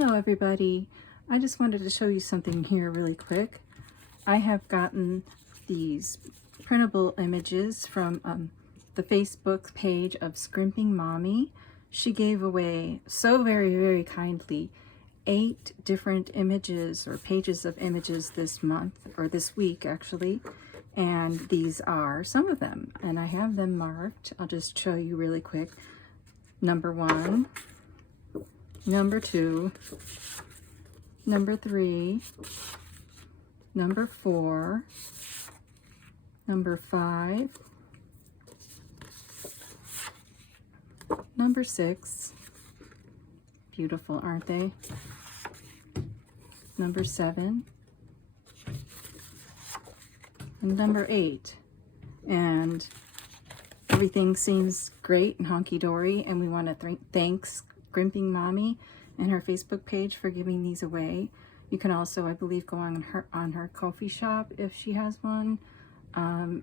Hello everybody. I just wanted to show you something here really quick. I have gotten these printable images from the Facebook page of Scrimpingmommy. She gave away so very kindly 8 different images or pages of images this month, or this week actually, and these are some of them, and I have them marked. I'll just show you really quick. Number 1, number 2, number 3, number 4, number 5, number 6, beautiful, aren't they? Number 7, and number 8. And everything seems great and honky-dory, and we want to thank Scrimpingmommy and her Facebook page for giving these away. You can also, I believe, go on her Ko-fi shop if she has one.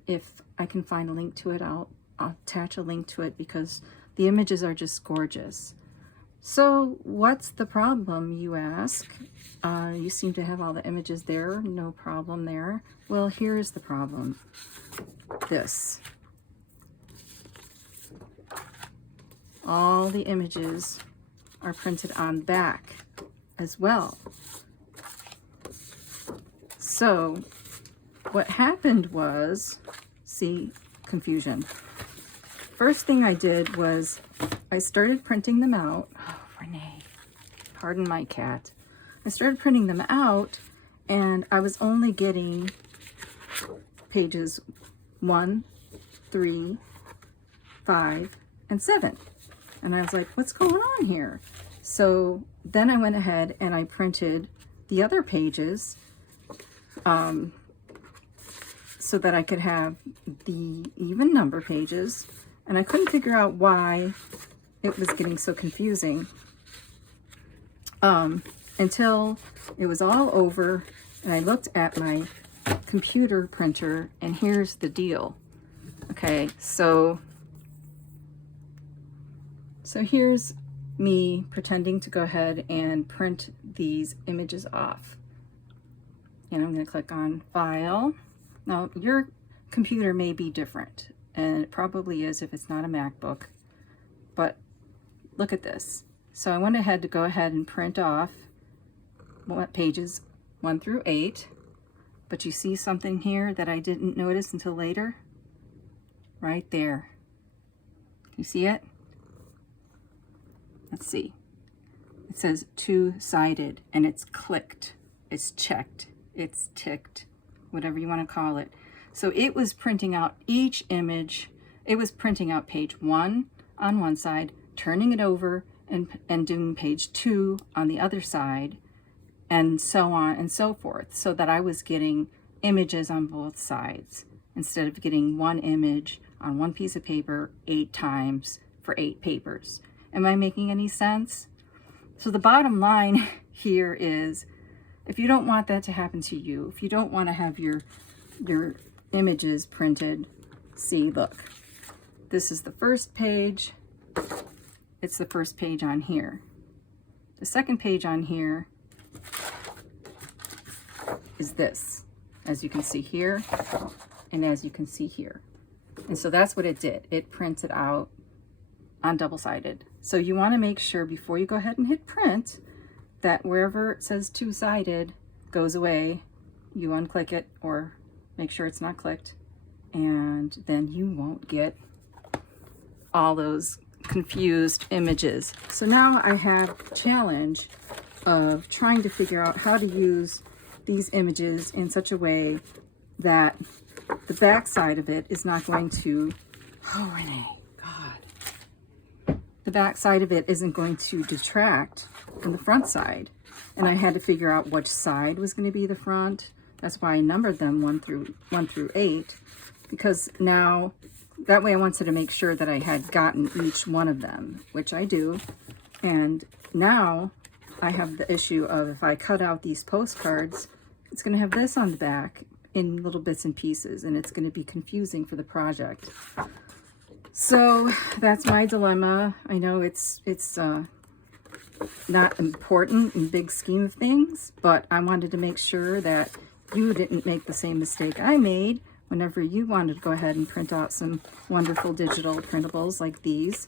If I can find a link to it, I'll attach a link to it because the images are just gorgeous. So what's the problem, you ask? You seem to have all the images there, no problem there. Well, here's the problem. This. All the images are printed on back as well. So what happened was, see, confusion. First thing I did was I started printing them out. Oh, Renee, pardon my cat. I started printing them out and I was only getting pages 1, 3, 5, and 7. And I was like, what's going on here? So then I went ahead and I printed the other pages so that I could have the even number pages. And I couldn't figure out why it was getting so confusing until it was all over and I looked at my computer printer, and here's the deal. Okay, so here's me pretending to go ahead and print these images off. And I'm going to click on File. Now, your computer may be different, and it probably is if it's not a MacBook, but look at this. So I went ahead to go ahead and print off pages 1 through 8, but you see something here that I didn't notice until later? Right there. You see it? Let's see. It says two-sided, and it's clicked, it's checked, it's ticked, whatever you want to call it. So it was printing out each image. It was printing out page 1 on one side, turning it over and doing page 2 on the other side, and so on and so forth, so that I was getting images on both sides instead of getting one image on one piece of paper 8 times for 8 papers. Am I making any sense? So the bottom line here is, if you don't want that to happen to you, if you don't want to have your images printed, see, look, this is the first page. It's the first page on here. The second page on here is this, as you can see here, and as you can see here. And so that's what it did. It printed out on double-sided. So you want to make sure before you go ahead and hit print that wherever it says two-sided goes away, you unclick it or make sure it's not clicked, and then you won't get all those confused images. So now I have the challenge of trying to figure out how to use these images in such a way that the back side of it is not going to, oh Renee, God. The back side of it isn't going to detract from the front side. And I had to figure out which side was going to be the front. That's why I numbered them 1 through 8, because now that way I wanted to make sure that I had gotten each one of them, which I do. And now I have the issue of, if I cut out these postcards, it's going to have this on the back in little bits and pieces, and it's going to be confusing for the project. So that's my dilemma. I know it's not important in big scheme of things, but I wanted to make sure that you didn't make the same mistake I made whenever you wanted to go ahead and print out some wonderful digital printables like these.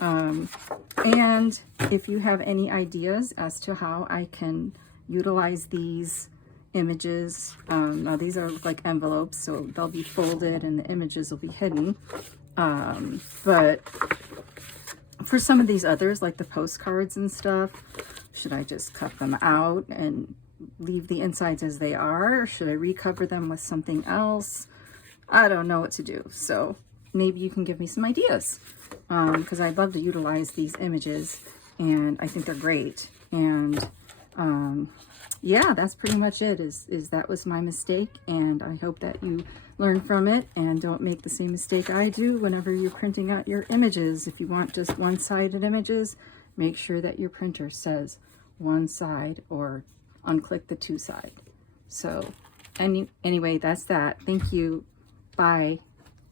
And if you have any ideas as to how I can utilize these images, now these are like envelopes, so they'll be folded and the images will be hidden. But for some of these others, like the postcards and stuff, should I just cut them out and leave the insides as they are? Or should I recover them with something else? I don't know what to do. So maybe you can give me some ideas, because I'd love to utilize these images and I think they're great. And yeah, that's pretty much it. Is that was my mistake, and I hope that you learn from it and don't make the same mistake I do whenever you're printing out your images. If you want just one-sided images, make sure that your printer says one side or unclick the two side. So anyway, that's that. Thank you. Bye.